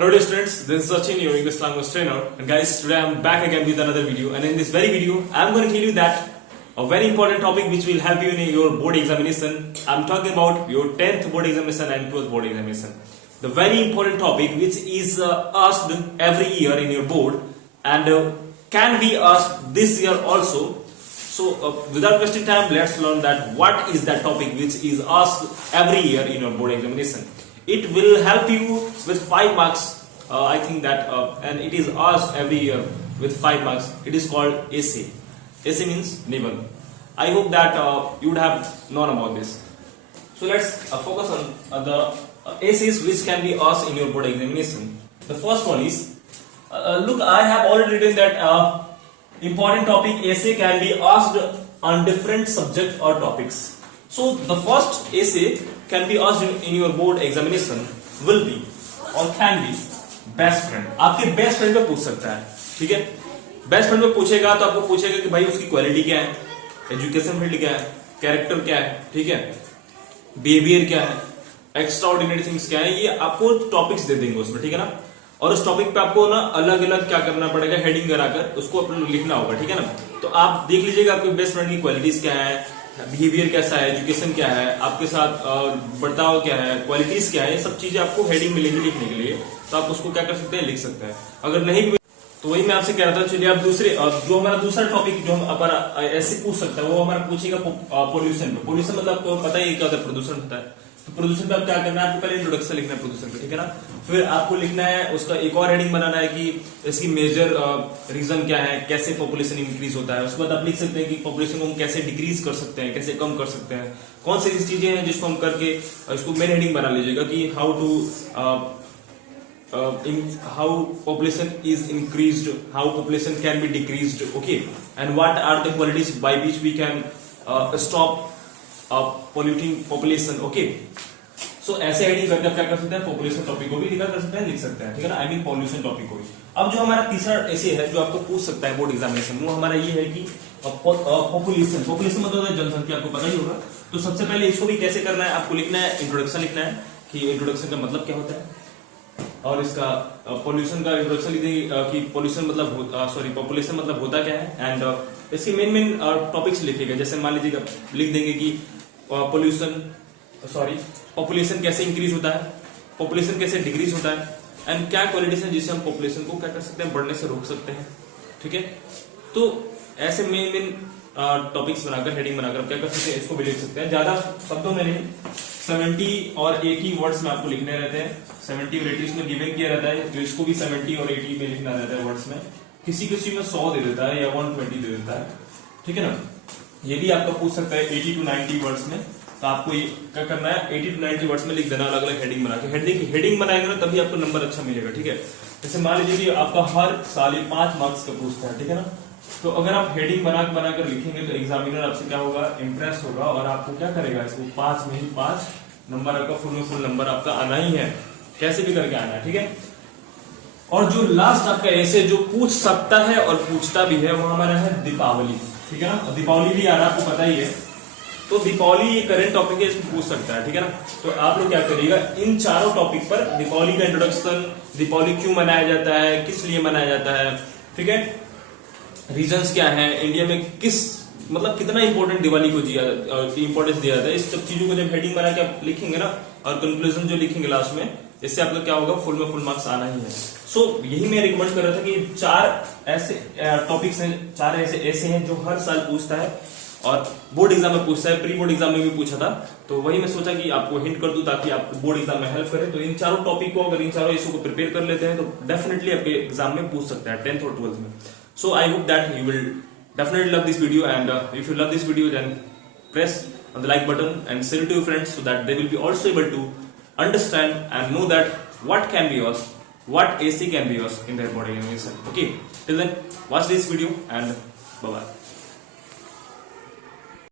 Hello dear students, this is Sachin, your English language trainer, and guys, today I am back again with another video, and in this very video I am going to tell you that a very important topic which will help you in your board examination. I am talking about your 10th board examination and 12th board examination. The very important topic which is asked every year in your board and can be asked this year also. So without wasting time, let's learn that what is that topic which is asked every year in your board examination. It will help you with 5 marks. I think that and it is asked every year with 5 marks. It is called essay. Essay means Niban. I hope that you would have known about this. So let's focus on the essays which can be asked in your board examination. The first one is look, I have already written that important topic essay can be asked on different subjects or topics. So the first essay can be asked in your board examination will be or can be best friend. आपके best friend पे पूछ सकता है, ठीक है. Best friend पे पूछेगा तो आपको पूछेगा कि भाई उसकी क्वालिटी क्या है, एजुकेशन फील्ड क्या है, कैरेक्टर क्या है, ठीक है, बिहेवियर क्या है, एक्स्ट्रा ऑर्डिनरी थिंग्स क्या है. ये आपको टॉपिक्स दे देंगे उसमें, ठीक है ना. और उस टॉपिक पे आपको ना अलग अलग क्या करना पड़ेगा, हेडिंग कराकर उसको अपने लिखना होगा, ठीक है ना. तो आप देख लीजिएगा आपके बेस्ट फ्रेंड की क्वालिटीज क्या है, बिहेवियर कैसा है, एजुकेशन क्या है, आपके साथ बर्ताव क्या है, क्वालिटीज क्या है. ये सब चीजें आपको हेडिंग मिलेंगी लिखने के लिए. तो आप उसको क्या कर सकते हैं, लिख सकते हैं. अगर नहीं भी तो वही मैं आपसे कह रहा था. चलिए आप दूसरे जो हमारा दूसरा टॉपिक जो हमारा ऐसे पूछ सकता है वो हमारा पूछेगा पोल्यूशन पे. पोल्यूशन मतलब आपको पता ही क्या होता है, प्रदूषण होता है. तो प्रदूषण पे आप क्या करना है, आपको पहले इंट्रोडक्शन लिखना है प्रदूषण पे, ठीक है ना. फिर आपको लिखना है उसका एक और हेडिंग बनाना है कि इसकी मेजर रीजन क्या है, कैसे पॉपुलेशन इंक्रीज होता है. उसके बाद आप लिख सकते हैं कि पॉपुलेशन को हम कैसे डिक्रीज कर सकते हैं, कैसे कम कर सकते हैं, कौन सी चीजें हैं जिसको हम करके इसको मेन हेडिंग बना लीजिएगा कि how to how population is increased, how population can be decreased, okay, and what are the qualities by which we can stop polluting population, okay. So ऐसे हेडिंग करके आप क्या कर सकते हैं, पॉपुलेशन टॉपिक को भी लिखा कर सकते हैं, लिख सकते हैं, ठीक है ना. आई मीन पॉल्यूशन टॉपिक को भी. अब जो हमारा तीसरा ऐसे है जो आपको पूछ सकता है बोर्ड एग्जामिनेशन, वो हमारा ये है कि पॉपुलेशन. पॉपुलेशन मतलब है जनसंख्या, आपको पता ही होगा. तो सबसे पहले इसको भी कैसे करना है, आपको लिखना है इंट्रोडक्शन लिखना है कि इंट्रोडक्शन का मतलब क्या होता है, और इसका पॉल्यूशन का इंट्रोडक्शन लिख देंगे कि पॉल्यूशन मतलब पॉपुलेशन मतलब होता क्या है. एंड इसके मेन टॉपिक्स लिखेगा. जैसे मान लीजिएगा लिख देंगे कि पॉपुलेशन कैसे इंक्रीज होता है, पॉपुलेशन कैसे डिक्रीज होता है, एंड क्या क्वालिटीज है जिससे हम पॉपुलेशन को क्या कर सकते हैं, बढ़ने से रोक सकते हैं, ठीक है. तो ऐसे मेन टॉपिक्स बनाकर हेडिंग बनाकर आप क्या कर सकते हैं, इसको भी लिख सकते हैं. ज्यादा शब्दों में नहीं, 70 और 80 वर्ड्स में आपको लिखने रहते हैं. 70 और 80 इसमें गिवन किया रहता है, जो इसको भी 70 और 80 में लिखना रहता है वर्ड्स में. किसी किसी में 100 दे देता है या 120 दे देता है, ठीक है ना. ये भी आपका पूछ सकता है 80 to 90 वर्ड्स में. तो आपको ये क्या करना है, 80 to 90 वर्ड्स में लिख देना, अलग अलग हेडिंग बना के. हेडिंग बनाएंगे ना तभी आपको नंबर अच्छा मिलेगा, ठीक है. जैसे मान लीजिए कि आपका हर साल 5 मार्क्स का पूछता है, ठीक है ना. तो अगर आप हेडिंग बनाकर लिखेंगे तो एग्जामिनर आपसे क्या होगा, इंप्रेस होगा और आपको क्या करेगा, इसको 5 में ही 5 नंबर आपका फुल नंबर आपका आना ही है, कैसे भी करके आना है, ठीक है. और जो लास्ट आपका ऐसे जो पूछ सकता है और पूछता भी है वो हमारा है दीपावली, ठीक है ना. दीपावली भी आ रहा है, आपको पता ही है. तो दीपावली करंट टॉपिक है, इसमें पूछ सकता है, ठीक है ना. तो आप लोग क्या करिएगा, इन चारों टॉपिक पर दीपावली का इंट्रोडक्शन, दीपावली क्यों मनाया जाता है, किस लिए मनाया जाता है, ठीक है, रीजंस क्या है, इंडिया में किस मतलब कितना इंपॉर्टेंट दिवाली को इंपॉर्टेंस दिया जाता है. इस सब चीजों को जब हेडिंग बना के आप लिखेंगे ना और कंक्लूजन जो लिखेंगे लास्ट में, इससे आपका क्या होगा, फुल में फुल मार्क्स आना ही है. सो यही मैं रिकमेंड कर रहा था कि 4 ऐसे टॉपिक्स हैं, 4 ऐसे हैं जो हर साल पूछता है और बोर्ड एग्जाम में पूछता है. प्री बोर्ड एग्जाम में भी पूछा था, तो वही मैं सोचा कि आपको हिंट कर दूं ताकि आप बोर्ड एग्जाम में हेल्प करे. तो इन चारों टॉपिक को अगर इन चारों इशू को प्रिपेयर कर लेते हैं तो डेफिनेटली आपके एग्जाम में पूछ सकता है 10th और 12th में. So I hope that you will definitely love this video, and if you love this video then press on the like button and share it to your friends so that they will be also able to understand and know that what can be yours, what AC can be yours in their body examination. Okay, till then watch this video and bye bye.